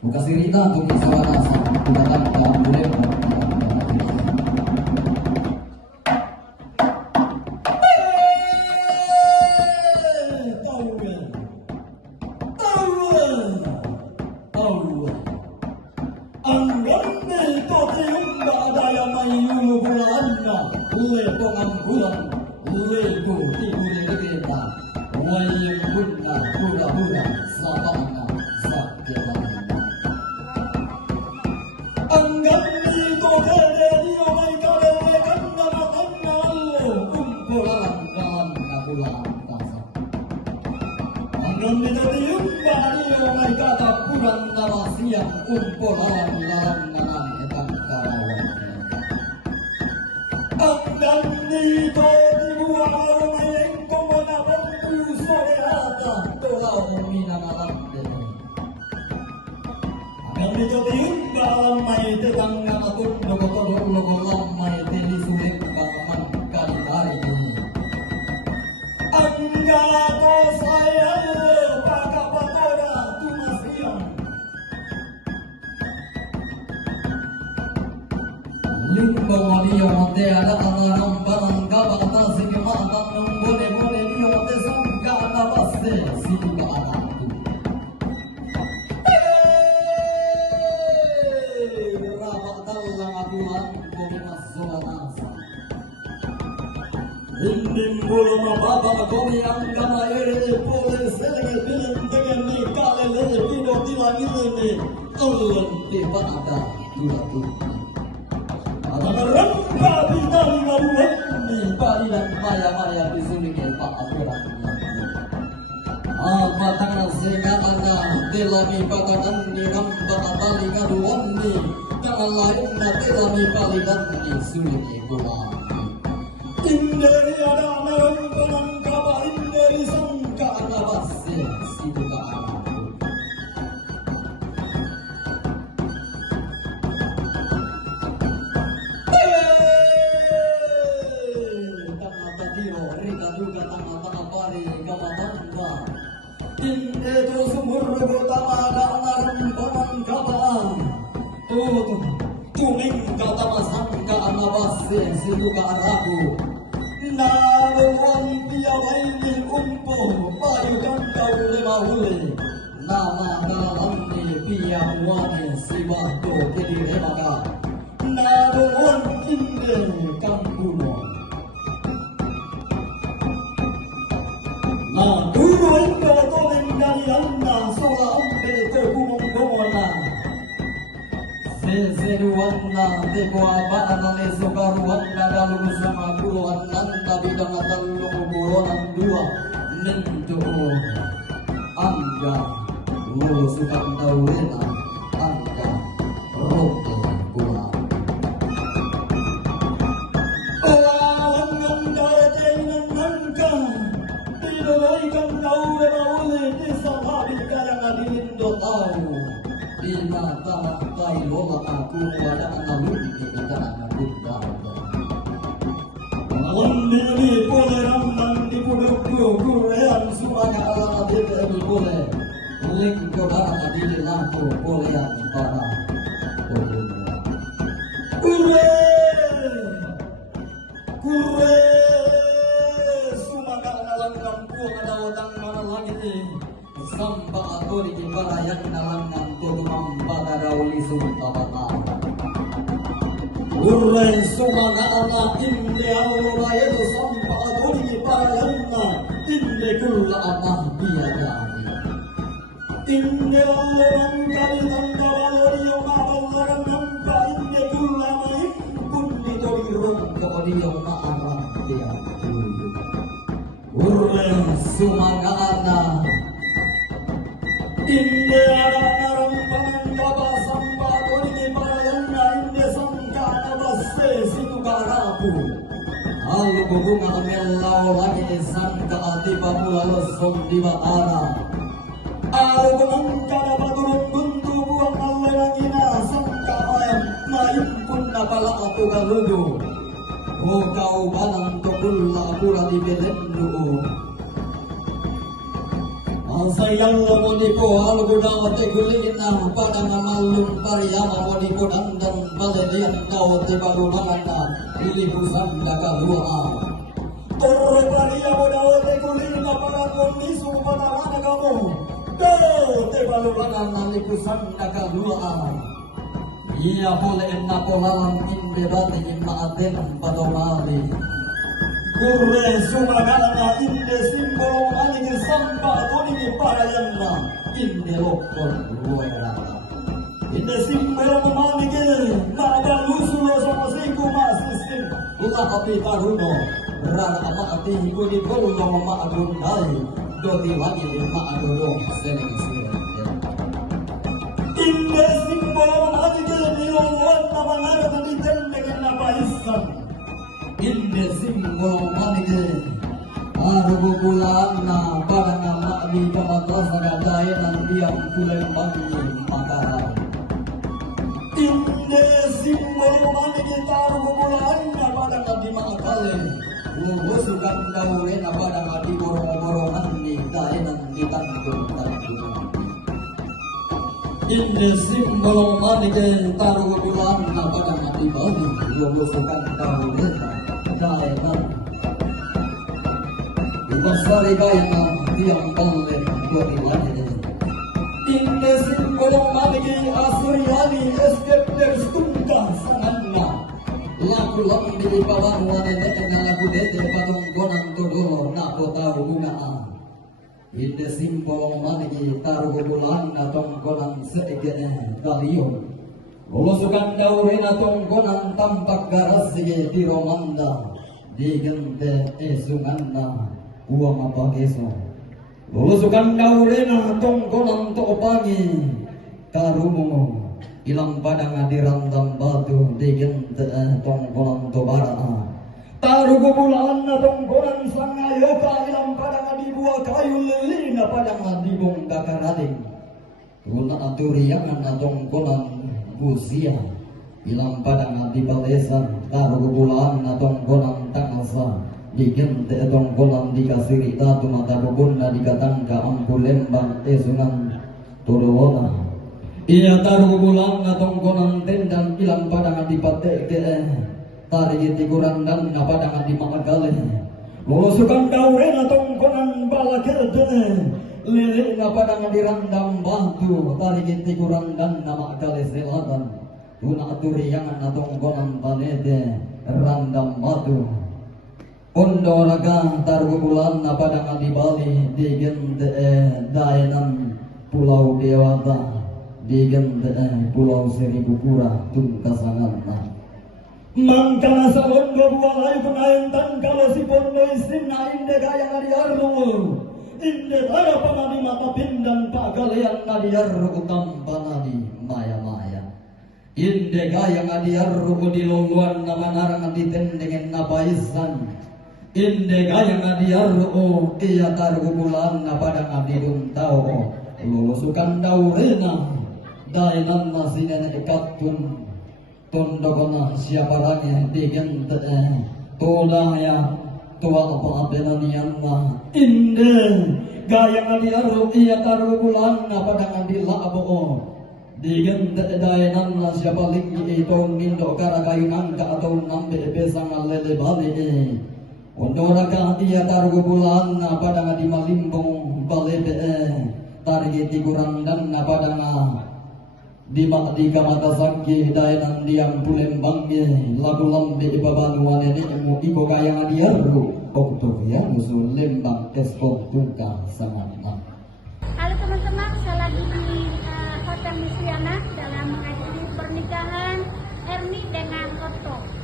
Muka sirita untuk isawanasa gunakan dalam boleh Sayang moniko algodawate gulina pada ngamalum pariyama moniko dandan balelian kawate balumana lilipusan dakalua. Torre pariyama dawate gulina pada kondisu pada mana kamu? Te balumana lilipusan dakalua. Ia boleh napolalan indebate imaaten padomali. Kurre sumagalana inde simbolo anige samba tonini parayanna Inde lokon ruera. inde simbolo manige nada lusulo sama siku masisin Ulah api taruno rara ama ati kuni bolu mama agundai doti lagi ma adodo seneng sireng. inde simbolo manige nilongon nama nara tadi dengan napaisan Inde simbol manige arugo bulan na para nama di kamata sagadaya nan diam kulembangi makara. inde simbolo manige taru bulan pada Di makakale lusukan daure na pada ngadi borong-borongan di daenan di tanggung tanggung. Inde simbol manige tarugo bulan na pada ngadi bali lusukan daure na daenan Besari kaya tiang balik dua dilani. inde simbolo manige asuriani eskepter stungka sanganna Laku lam di bawah nenek na laku dede patong gonang todoro na kota hubungan. Inde simbol manigi taruh bulan na tong gonang seegene kalion. Lulusukan daure na tong gonang tampak garas sige tiromanda. Digente esunganna uang apa keso. Lulusukan daure na tong gonang topangi karumo. Ilang padang dirandam batu digente tonggolan tobara taruh bulan na tonggolan sangayoka ilang padang dibuah kayu lilina padang dibongkar rading tuna aturiangan na tonggolan busia ilang padang dibalesan taruh bulan na tonggolan tangasa digente tonggolan dikasiri tatu mata bubun na dikatangka ampu lembang esungan todowona. Ia taruh bulan na tonggonan tendang ilang padang dipate ke tarik tiguran dan na padang di makagale lulusukan daure na tonggonan balakerde lele na padang dirandam batu tarik tiguran dan na makagale selatan tuna aturiangan na tonggonan panede randam batu ondo raga taruh bulan na padang di Bali digente daenan Pulau Dewata digente Pulau Seribu Pura tungkasanganna mangkana sarondo bualay penayentan kalau si pondo isinna inde gaya ngadiarno inde tara panadi mata pindan pagalean ngadiarno utampanadi maya-maya inde gaya ngadiarno di loluan namanarang ditendengen napaisan inde gaya ngadiarno iya taruh bulan na pada ngadirum tao lulusukan daurena dainan nasinen ekatun tondokona siapa lagi digente tola ya tua apa abenanianna inde gaya ngadiaru iya taruh bulan apa dengan dilabo digente dainan siapa lagi itu mindo kara kayunan ka atau nambe besang lele bali untuk raga iya taruh bulan apa dengan dimalimbong balebe target tiguran dan apa dengan di kamata sakti daenan diam pulembangnya lagu lambe babanuan ini emu iko kaya ngadiaru okto ya musuh lembang espon tungka sangatna. Halo teman-teman, saya lagi di Hotel Misriana dalam mengakhiri pernikahan Erni dengan Otto.